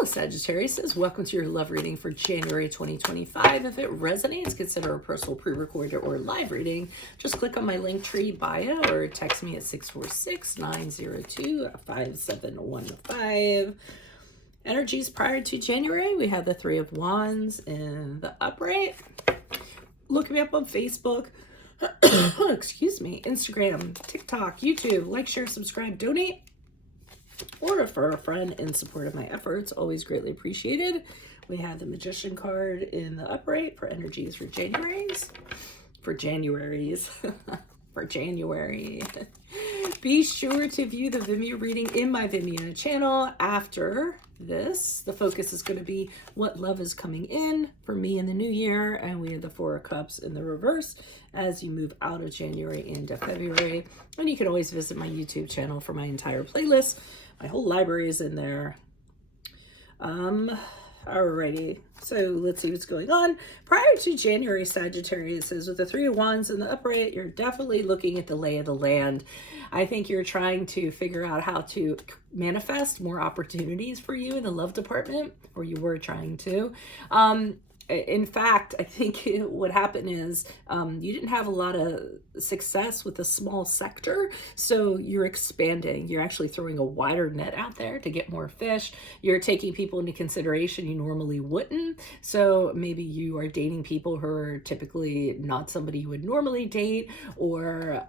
Hello, Sagittarius. Welcome to your love reading for January 2025. If it resonates, consider a personal pre-recorded or live reading. Just click on my Linktree bio or text me at 646-902-5715. Energies prior to January, we have the Three of Wands in the upright. Look me up on Facebook, excuse me, Instagram, TikTok, YouTube. Like, share, subscribe, donate, or refer a friend in support of my efforts. Always greatly appreciated. We have the Magician card in the upright for energies for January's. For January. Be sure to view the Vimeo reading in my Vimeo channel. After this, the focus is going to be what love is coming in for me in the new year. And we have the Four of Cups in the reverse as you move out of January into February. And you can always visit my YouTube channel for my entire playlist. My whole library is in there. Alrighty, so let's see what's going on. Prior to January, Sagittarius is with the Three of Wands in the upright. You're definitely looking at the lay of the land. I think you're trying to figure out how to manifest more opportunities for you in the love department, or you were trying to. In fact, I think what happened is you didn't have a lot of success with a small sector, so you're expanding. You're actually throwing a wider net out there to get more fish. You're taking people into consideration you normally wouldn't. So maybe you are dating people who are typically not somebody you would normally date, or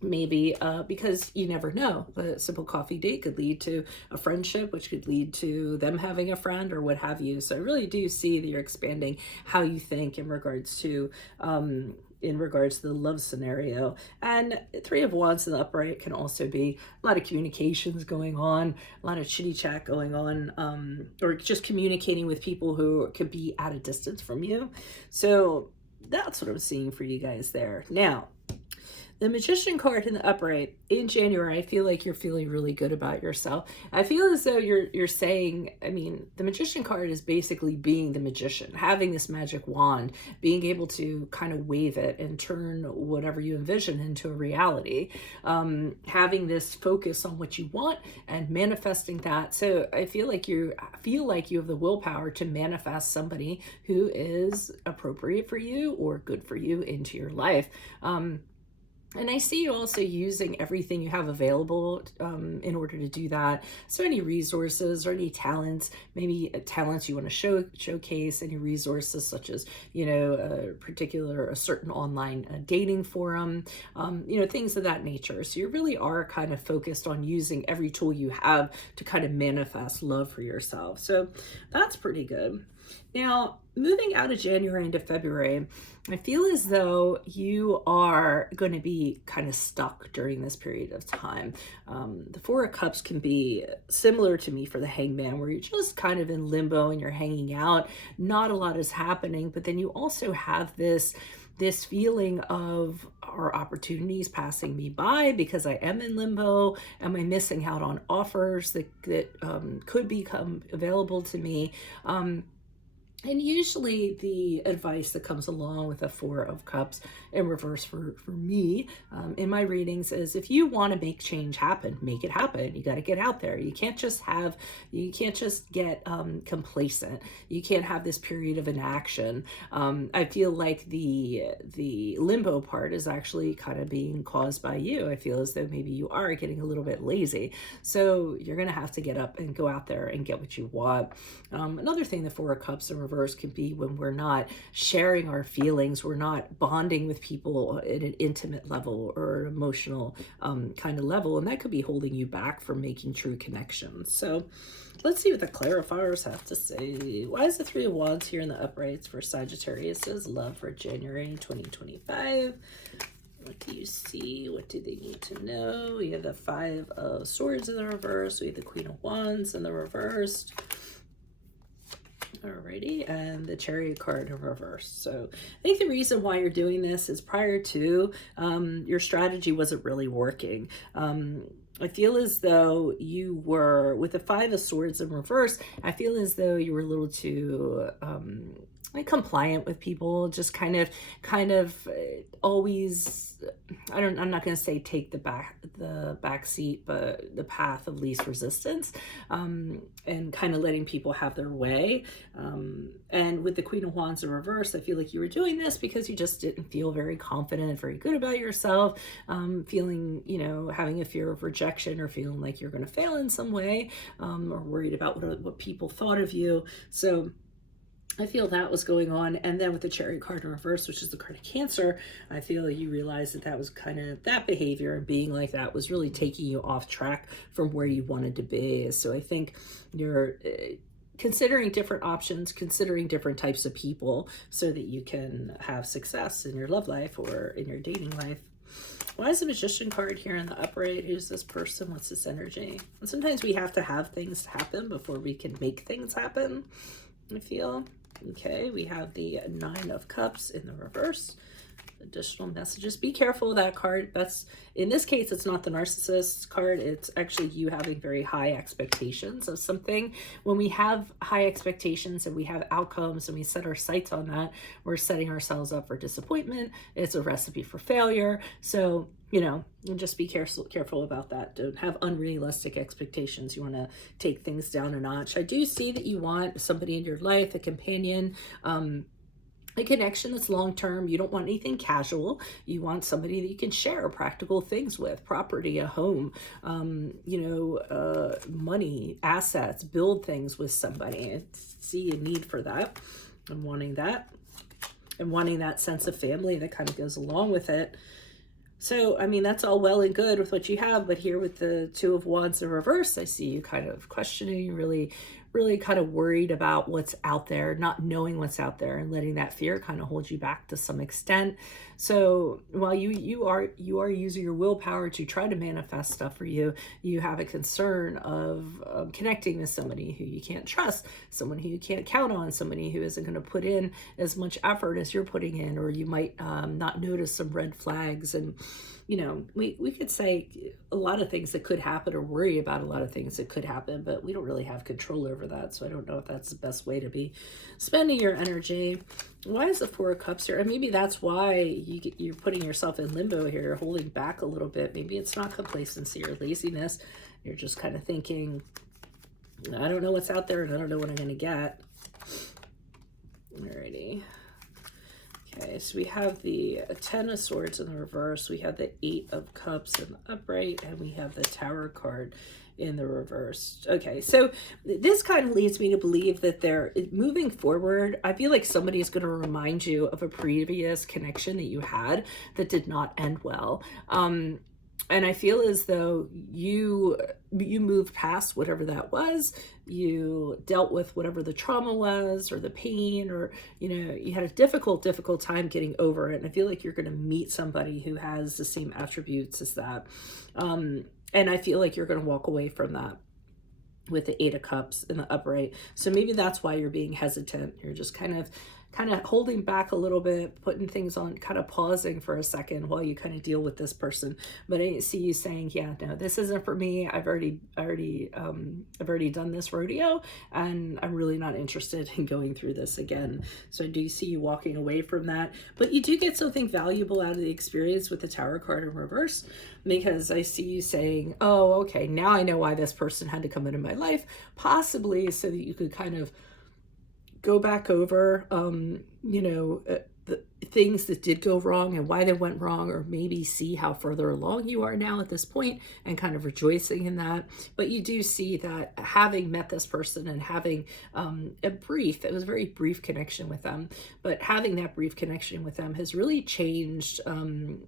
maybe because you never know, a simple coffee date could lead to a friendship, which could lead to them having a friend or what have you. So I really do see that you're expanding how you think in regards to the love scenario. And Three of Wands in the upright can also be a lot of communications going on, a lot of chitty chat going on, or just communicating with people who could be at a distance from you. So that's what I'm seeing for you guys there. Now, the Magician card in the upright in January, I feel like you're feeling really good about yourself. I feel as though you're saying, I mean, the Magician card is basically being the magician, having this magic wand, being able to kind of wave it and turn whatever you envision into a reality, having this focus on what you want and manifesting that. So I feel like you have the willpower to manifest somebody who is appropriate for you or good for you into your life. And I see you also using everything you have available in order to do that. So any resources or any talents, maybe talents you want to showcase, any resources such as, a certain online dating forum, things of that nature. So you really are kind of focused on using every tool you have to kind of manifest love for yourself. So that's pretty good. Now, moving out of January into February, I feel as though you are going to be kind of stuck during this period of time. The Four of Cups can be similar to me for the Hangman, where you're just kind of in limbo and you're hanging out. Not a lot is happening, but then you also have this feeling of, are opportunities passing me by because I am in limbo? Am I missing out on offers that could become available to me? And usually the advice that comes along with a Four of Cups in reverse for me in my readings is, if you want to make change happen, make it happen. You got to get out there. You can't just get complacent. You can't have this period of inaction. I feel like the limbo part is actually kind of being caused by you. I feel as though maybe you are getting a little bit lazy. So you're going to have to get up and go out there and get what you want. Another thing the Four of Cups in reverse can be when we're not sharing our feelings, we're not bonding with people at an intimate level or emotional kind of level, and that could be holding you back from making true connections. So let's see what the clarifiers have to say. Why is the Three of Wands here in the uprights for Sagittarius's love for January 2025? What do you see? What do they need to know? We have the Five of Swords in the reverse. We have the Queen of Wands in the reversed. Alrighty, and the Chariot card in reverse. So I think the reason why you're doing this is prior to your strategy wasn't really working. I feel as though you were, with the Five of Swords in reverse, I feel as though you were a little too like compliant with people, just kind of always, I'm not going to say take the back seat, but the path of least resistance, and kind of letting people have their way. And with the Queen of Wands in reverse, I feel like you were doing this because you just didn't feel very confident, very good about yourself, feeling, having a fear of rejection, or feeling like you're going to fail in some way, or worried about what people thought of you. So I feel that was going on. And then with the Chariot card in reverse, which is the card of Cancer, I feel you realized that that was kind of, that behavior and being like that was really taking you off track from where you wanted to be. So I think you're considering different options, considering different types of people so that you can have success in your love life or in your dating life. Why is the Magician card here in the upright? Who's this person? What's this energy? And sometimes we have to have things happen before we can make things happen, I feel. Okay, we have the Nine of Cups in the reverse. Additional messages. Be careful of that card. That's, in this case, it's not the narcissist card. It's actually you having very high expectations of something. When we have high expectations and we have outcomes and we set our sights on that, we're setting ourselves up for disappointment. It's a recipe for failure. So, just be careful about that. Don't have unrealistic expectations. You want to take things down a notch. I do see that you want somebody in your life, a companion, a connection that's long-term. You don't want anything casual. You want somebody that you can share practical things with, property, a home, money, assets, build things with somebody. I see a need for that and wanting that, and wanting that sense of family that kind of goes along with it. So, I mean, that's all well and good with what you have, but here with the Two of Wands in reverse, I see you kind of questioning, really kind of worried about what's out there, not knowing what's out there, and letting that fear kind of hold you back to some extent. So while you are using your willpower to try to manifest stuff for you, you have a concern of connecting with somebody who you can't trust, someone who you can't count on, somebody who isn't going to put in as much effort as you're putting in, or you might not notice some red flags. And we could say a lot of things that could happen, or worry about a lot of things that could happen, but we don't really have control over that. So I don't know if that's the best way to be spending your energy. Why is the Four of Cups here? And maybe that's why you're putting yourself in limbo here. You're holding back a little bit. Maybe it's not complacency or laziness. You're just kind of thinking, I don't know what's out there and I don't know what I'm going to get. Alrighty. Okay, so we have the Ten of Swords in the reverse, we have the Eight of Cups in the upright, and we have the Tower card in the reverse. Okay, so this kind of leads me to believe that they're moving forward. I feel like somebody is going to remind you of a previous connection that you had that did not end well. And I feel as though you moved past whatever that was. You dealt with whatever the trauma was, or the pain, or, you had a difficult time getting over it. And I feel like you're going to meet somebody who has the same attributes as that. And I feel like you're going to walk away from that with the Eight of Cups in the upright. So maybe that's why you're being hesitant. You're just kind of holding back a little bit, putting things on, kind of pausing for a second while you kind of deal with this person. But I see you saying, yeah, no, this isn't for me. I've already done this rodeo, and I'm really not interested in going through this again. So I do see you walking away from that, but you do get something valuable out of the experience with the Tower card in reverse, because I see you saying, oh, okay, now I know why this person had to come into my life, possibly so that you could kind of go back over, the things that did go wrong and why they went wrong, or maybe see how further along you are now at this point and kind of rejoicing in that. But you do see that having met this person and having it was a very brief connection with them, but having that brief connection with them has really changed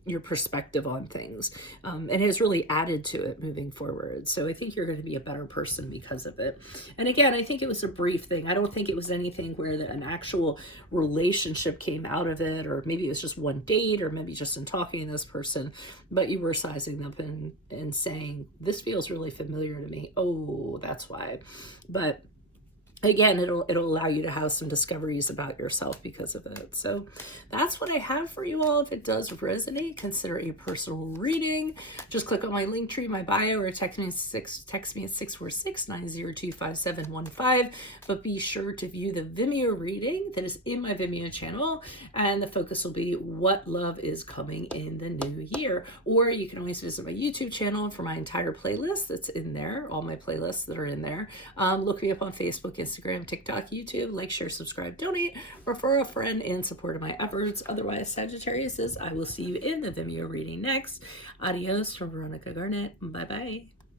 your perspective on things, and has really added to it moving forward. So I think you're going to be a better person because of it. And again, I think it was a brief thing. I don't think it was anything where an actual relationship came out of it, or maybe it was just one date, or maybe just in talking to this person, but you were sizing up and saying, this feels really familiar to me. Oh, that's why. But again, it'll allow you to have some discoveries about yourself because of it. So that's what I have for you all. If it does resonate, consider a personal reading. Just click on my link tree, my bio, or text me at 646-902-5715. But be sure to view the Vimeo reading that is in my Vimeo channel, and the focus will be what love is coming in the new year. Or you can always visit my YouTube channel for my entire playlist that's in there, all my playlists that are in there. Look me up on Facebook, Instagram, TikTok, YouTube. Like, share, subscribe, donate, refer a friend in support of my efforts. Otherwise, Sagittarius, I will see you in the Vimeo reading next. Adios from Veronica Garnett. Bye-bye.